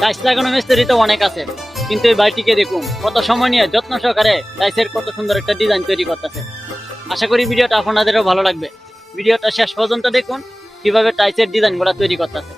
Tiles লাগানো মিস্ত্রি তো অনেক আছে, কিন্তু এই বাড়িটিকে দেখুন কত সময় নিয়ে যত্ন সহকারে টাইলসের কত সুন্দর একটা ডিজাইন তৈরি করতেছে। আশা করি ভিডিওটা আপনাদেরও ভালো লাগবে। ভিডিওটা শেষ পর্যন্ত দেখুন কিভাবে টাইলসের ডিজাইনগুলো তৈরি করতেছে।